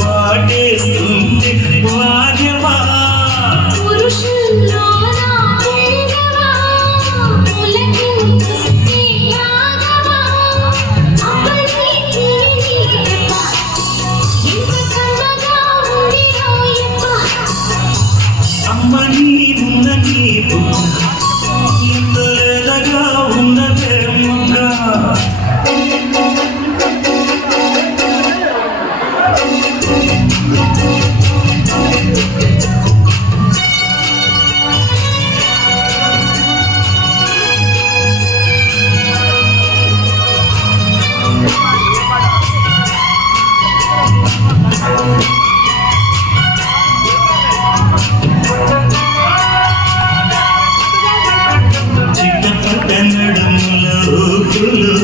వాటేస్తుంది వాద్యమా అమ్మ నిన్న నీ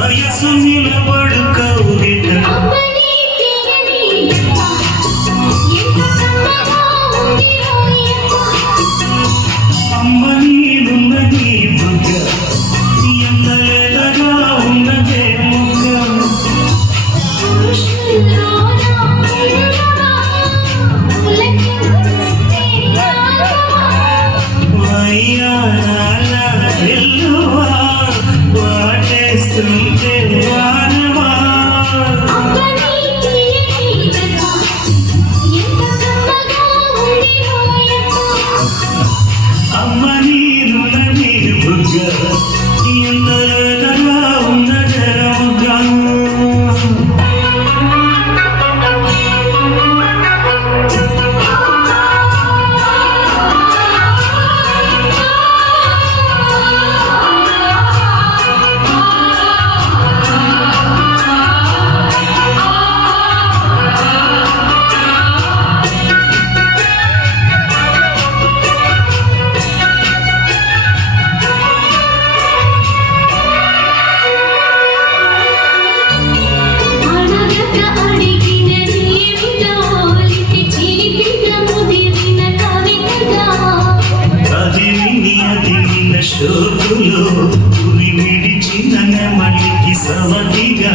వయసు నిలబడుకో good. మనసులో ఉరి విడిచిన నెమలికి సవతిగా